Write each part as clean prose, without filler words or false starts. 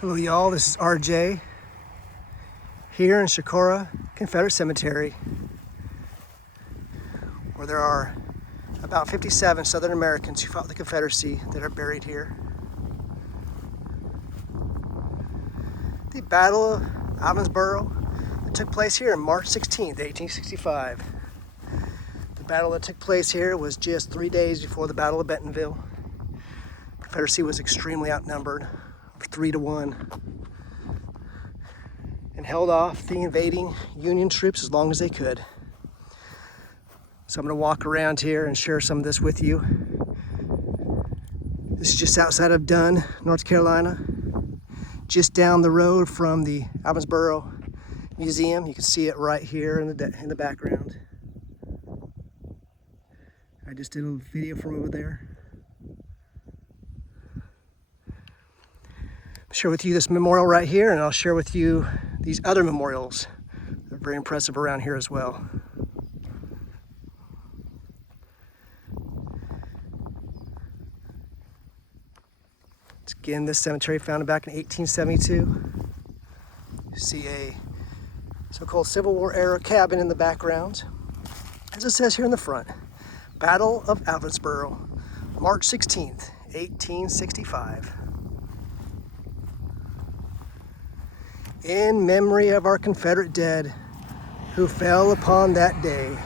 Hello y'all, this is RJ here in Chicora Confederate Cemetery, where there are about 57 Southern Americans who fought the Confederacy that are buried here. The Battle of Averasboro that took place here on March 16th, 1865. The battle that took place here was just 3 days before the Battle of Bentonville. The Confederacy was extremely outnumbered, 3-1, and held off the invading Union troops as long as they could. So I'm going to walk around here and share some of this with you. This is just outside of Dunn, North Carolina, just down the road from the Averasboro Museum. You can see it right here in the background. I just did a video from over there. Share with you this memorial right here, and I'll share with you these other memorials. They're very impressive around here as well. Again, this cemetery founded back in 1872. You see a so-called Civil War era cabin in the background. As it says here in the front, Battle of Averasboro, March 16th, 1865. In memory of our Confederate dead who fell upon that day.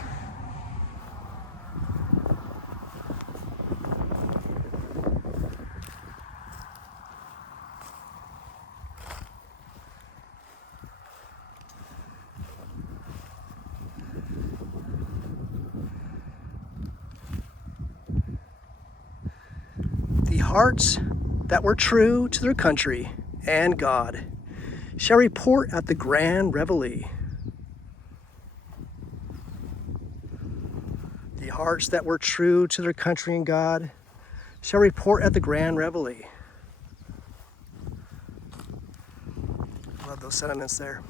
The hearts that were true to their country and God shall report at the grand reveille. The hearts that were true to their country and God shall report at the grand reveille. Love those sentiments there.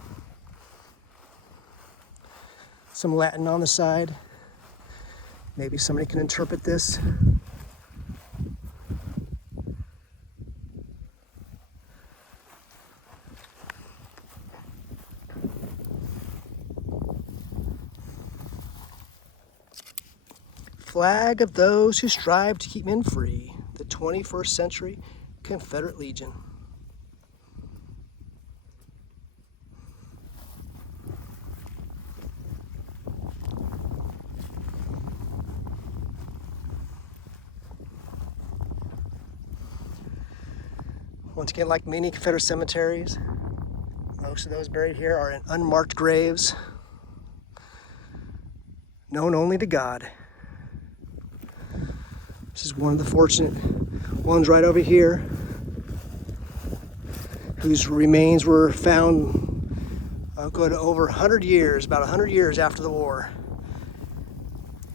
Some Latin on the side. Maybe somebody can interpret this. Flag of those who strive to keep men free, the 21st century Confederate Legion. Once again, like many Confederate cemeteries, most of those buried here are in unmarked graves, known only to God. This is one of the fortunate ones right over here, whose remains were found go to over 100 years, about 100 years after the war.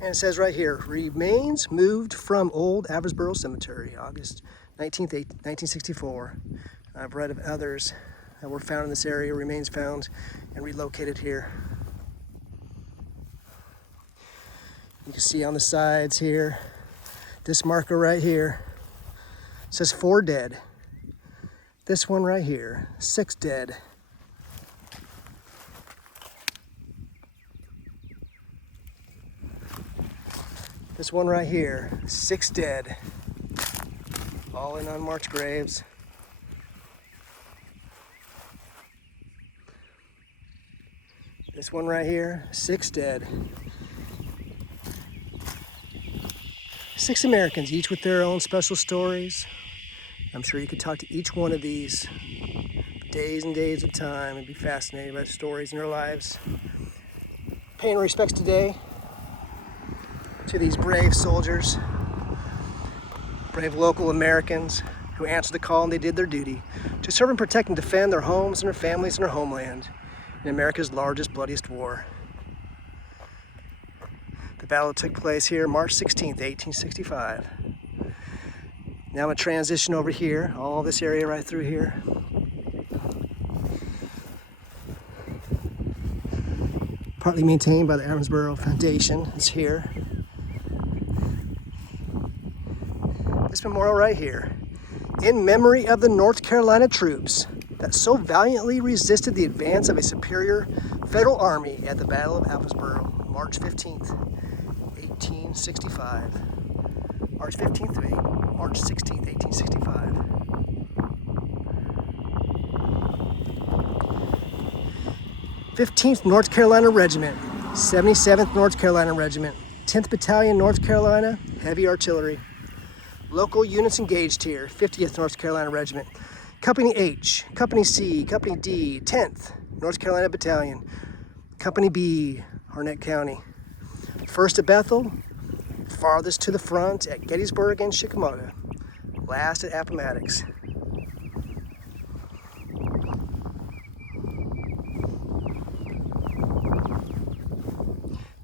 And it says right here, remains moved from Old Averasboro Cemetery, August 19th, 1964. I've read of others that were found in this area, remains found and relocated here. You can see on the sides here, this marker right here says 4 dead. This one right here, 6 dead. This one right here, 6 dead. All in unmarked graves. This one right here, 6 dead. 6 Americans, each with their own special stories. I'm sure you could talk to each one of these days and days of time and be fascinated by the stories in their lives. Paying respects today to these brave soldiers, brave local Americans who answered the call and they did their duty to serve and protect and defend their homes and their families and their homeland in America's largest, bloodiest war. The battle took place here March 16th, 1865. Now I'm going to transition over here, all this area right through here. Partly maintained by the Averasboro Foundation is here. This memorial right here, in memory of the North Carolina troops that so valiantly resisted the advance of a superior federal army at the Battle of Averasboro, March 15th, 1865. March 15th to March 16th, 1865. 15th North Carolina Regiment, 77th North Carolina Regiment, 10th Battalion North Carolina, Heavy Artillery. Local units engaged here, 50th North Carolina Regiment, Company H, Company C, Company D, 10th North Carolina Battalion, Company B, Harnett County. First at Bethel, farthest to the front at Gettysburg and Chickamauga, last at Appomattox.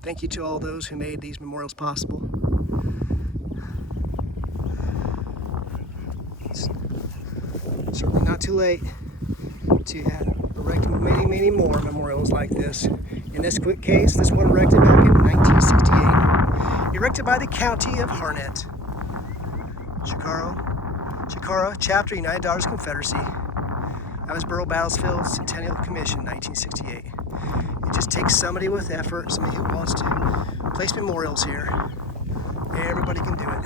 Thank you to all those who made these memorials possible. It's certainly not too late to erect many more memorials like this. In this quick case, this one erected back in 1968. Erected by the County of Harnett. Chicora Chapter, United Daughters Confederacy. Averasboro Battlefield Centennial Commission, 1968. It just takes somebody with effort, somebody who wants to place memorials here. Everybody can do it.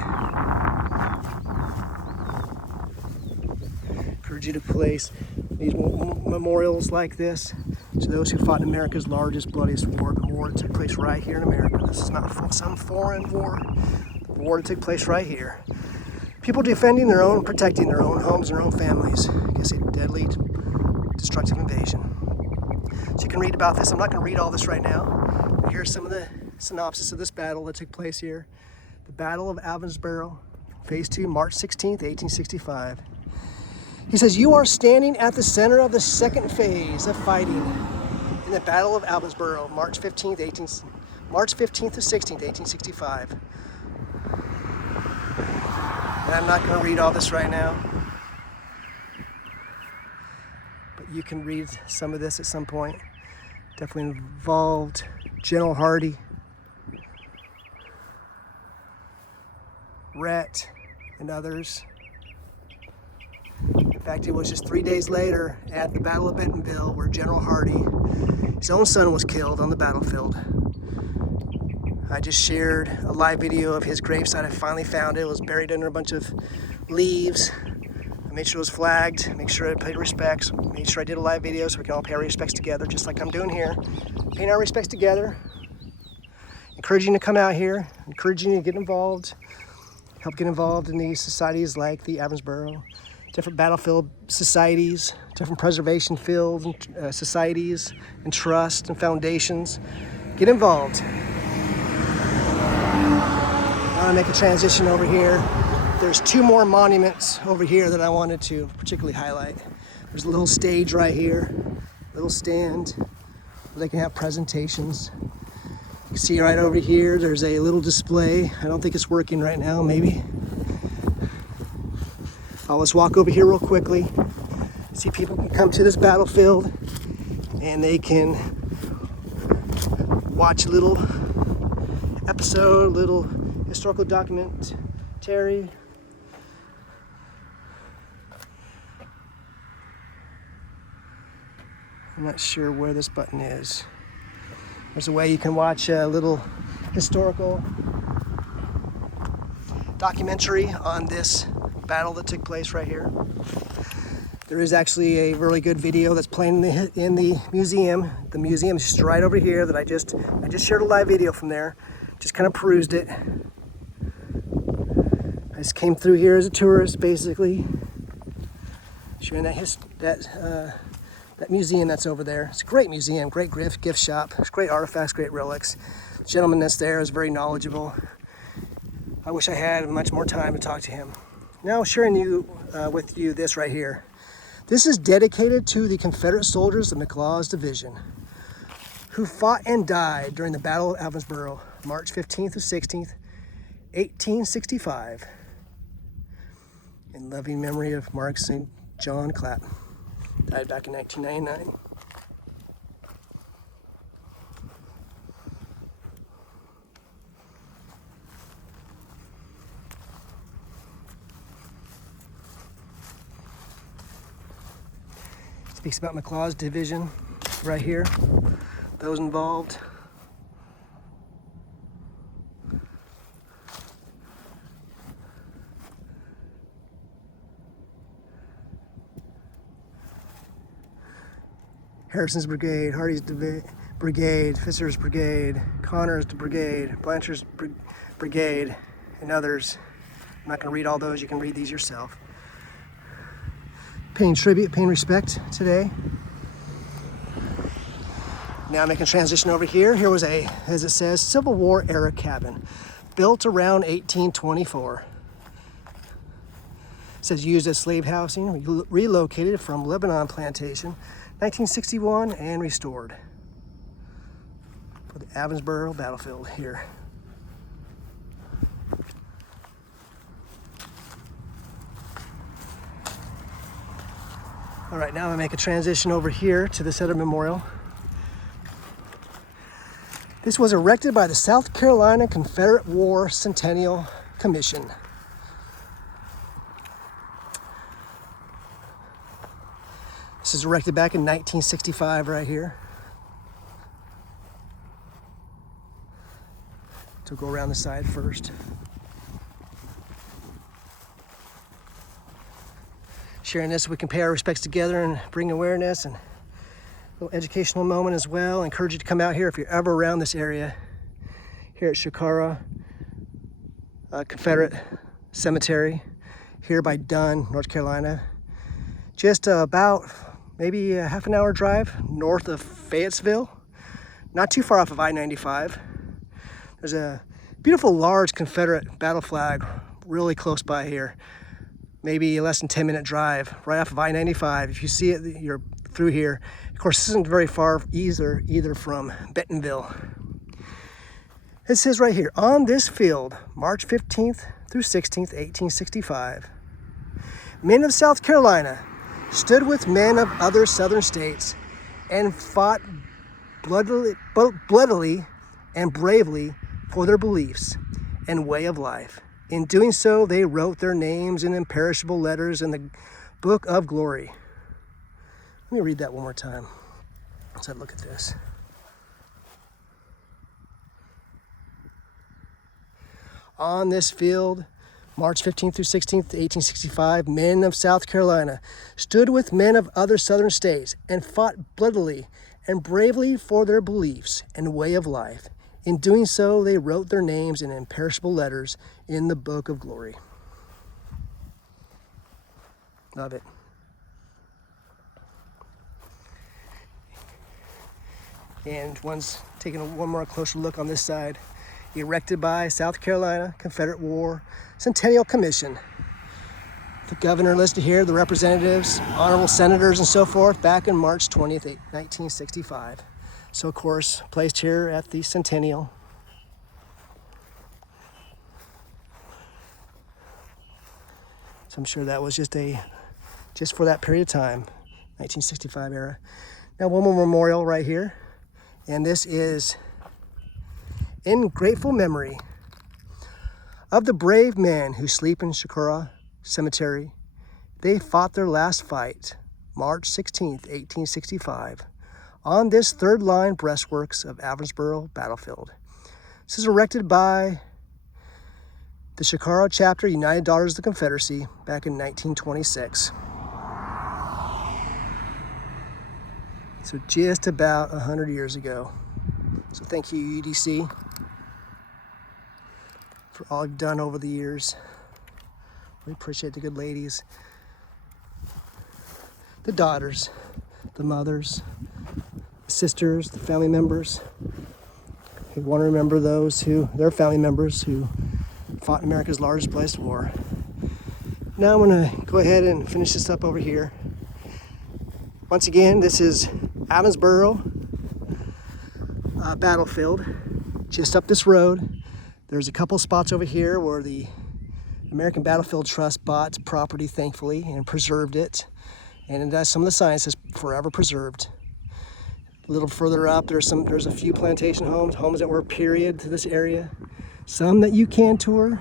Encourage you to place these memorials like this to those who fought in America's largest, bloodiest war, the war that took place right here in America. This is not some foreign war, the war that took place right here. People defending their own, protecting their own homes, their own families against a deadly, destructive invasion. So you can read about this. I'm not going to read all this right now. Here's some of the synopsis of this battle that took place here. The Battle of Averasboro, Phase 2, March 16th, 1865. He says, you are standing at the center of the second phase of fighting in the Battle of Averasboro, March 15th to 16th, 1865. And I'm not going to read all this right now, but you can read some of this at some point. Definitely involved General Hardee, Rhett, and others. In fact, it was just 3 days later at the Battle of Bentonville where General Hardee, his own son, was killed on the battlefield. I just shared a live video of his gravesite. I finally found it. It was buried under a bunch of leaves. I made sure it was flagged, make sure I paid respects, made sure I did a live video so we can all pay our respects together, just like I'm doing here. Paying our respects together. Encouraging you to come out here, encouraging you to get involved, help get involved in these societies like the Averasboro, different battlefield societies, different preservation fields and societies and trusts and foundations. Get involved. I want to make a transition over here. There's 2 more monuments over here that I wanted to particularly highlight. There's a little stage right here, little stand where they can have presentations. You can see right over here, there's a little display. I don't think it's working right now, maybe. I'll just walk over here real quickly. See, people can come to this battlefield and they can watch a little episode, little historical documentary. I'm not sure where this button is. There's a way you can watch a little historical documentary on this battle that took place right here. There is actually a really good video that's playing in the museum. The museum is just right over here that I just shared a live video from there. Just kind of perused it. I just came through here as a tourist, basically, showing that museum that's over there. It's a great museum, great gift shop. There's great artifacts, great relics. The gentleman that's there is very knowledgeable. I wish I had much more time to talk to him. Now sharing with you this right here. This is dedicated to the Confederate soldiers of McLaws Division who fought and died during the Battle of Averasboro, March 15th to 16th, 1865. In loving memory of Mark St. John Clapp. Died back in 1999. Speaks about McLaw's division right here. Those involved. Harrison's Brigade, Hardy's Brigade, Fisher's Brigade, Connor's Brigade, Blanchard's Brigade, and others. I'm not going to read all those. You can read these yourself. Paying tribute, paying respect today. Now making a transition over here. Here was a, as it says, Civil War era cabin built around 1824. It says used as slave housing, relocated from Lebanon Plantation, 1961, and restored for the Averasboro battlefield here. All right, now I'm gonna make a transition over here to this other memorial. This was erected by the South Carolina Confederate War Centennial Commission. This is erected back in 1965 right here. So go around the side first. Sharing this, we can pay our respects together and bring awareness and a little educational moment as well. I encourage you to come out here if you're ever around this area. Here at Chicora Confederate Cemetery, here by Dunn, North Carolina. Just about maybe a half an hour drive north of Fayetteville, not too far off of I-95. There's a beautiful large Confederate battle flag really close by here. Maybe a less than 10-minute drive right off of I-95. If you see it, you're through here. Of course, this isn't very far either from Bentonville. It says right here, on this field, March 15th through 16th, 1865, men of South Carolina stood with men of other southern states and fought bloodily and bravely for their beliefs and way of life. In doing so, they wrote their names in imperishable letters in the book of glory. Let me read that one more time. Let's have a look at this. On this field, March 15th through 16th, 1865, men of South Carolina stood with men of other southern states and fought bloodily and bravely for their beliefs and way of life. In doing so, they wrote their names in imperishable letters in the book of glory. Love it. And one's taking one more closer look on this side. Erected by South Carolina Confederate War Centennial Commission. The governor listed here, the representatives, honorable senators, and so forth, back in March 20th, 1965. So, of course, placed here at the Centennial. So I'm sure that was just for that period of time, 1965 era. Now, one more memorial right here, and this is in grateful memory of the brave men who sleep in Chicora Cemetery. They fought their last fight, March 16th, 1865. On this third line breastworks of Averasboro battlefield. This is erected by the Chicora chapter, United Daughters of the Confederacy, back in 1926. So just about 100 years ago. So thank you, UDC, for all you've done over the years. We appreciate the good ladies, the daughters, the mothers, sisters, the family members. We want to remember their family members who fought in America's largest blessed war. Now I'm going to go ahead and finish this up over here. Once again, this is Averasboro battlefield, just up this road. There's a couple spots over here where the American Battlefield Trust bought property, thankfully, and preserved it. And it has some of the signs says forever preserved. A little further up, there's a few plantation homes that were period to this area. Some that you can tour.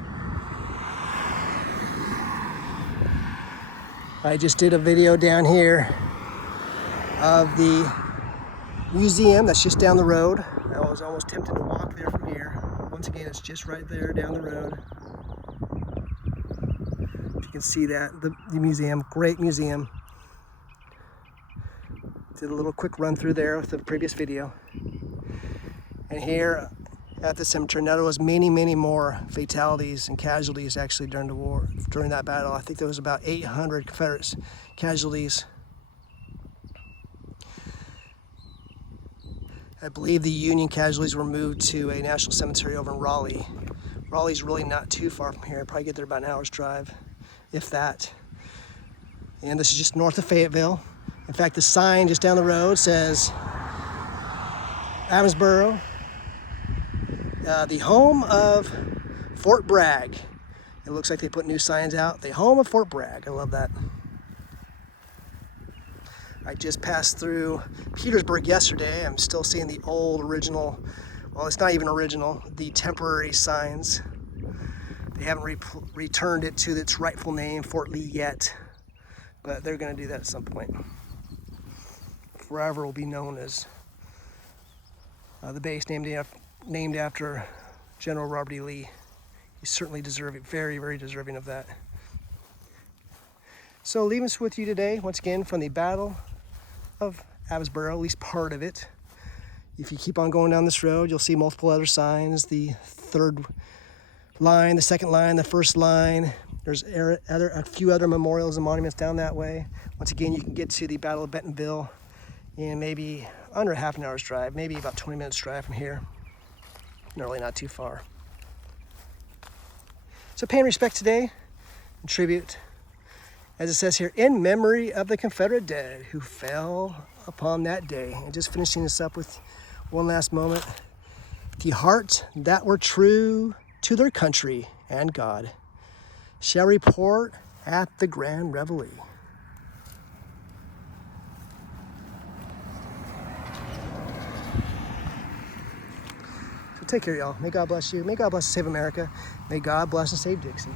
I just did a video down here of the museum that's just down the road. I was almost tempted to walk there from here. Once again, it's just right there down the road. If you can see that, the museum, great museum. Did a little quick run through there with the previous video. And here at the cemetery, now there was many, many more fatalities and casualties actually during the war, during that battle. I think there was about 800 Confederate casualties. I believe the Union casualties were moved to a national cemetery over in Raleigh. Raleigh's really not too far from here. I'd probably get there about an hour's drive, if that. And this is just north of Fayetteville. In fact, the sign just down the road says Averasboro, the home of Fort Bragg. It looks like they put new signs out. The home of Fort Bragg. I love that. I just passed through Petersburg yesterday. I'm still seeing the old original, well, it's not even original, the temporary signs. They haven't returned it to its rightful name, Fort Lee, yet, but they're going to do that at some point. Forever will be known as the base named after General Robert E. Lee. He's certainly deserving, very, very deserving of that. So leaving us with you today, once again, from the Battle of Averasboro, at least part of it. If you keep on going down this road, you'll see multiple other signs. The third line, the second line, the first line. There's a few other memorials and monuments down that way. Once again, you can get to the Battle of Bentonville in maybe under half an hour's drive, maybe about 20 minutes drive from here. Really not too far. So paying respect today and tribute, as it says here, in memory of the Confederate dead who fell upon that day. And just finishing this up with one last moment. The heart that were true to their country and God shall report at the grand reveille. So take care, y'all. May God bless you. May God bless and save America. May God bless and save Dixie.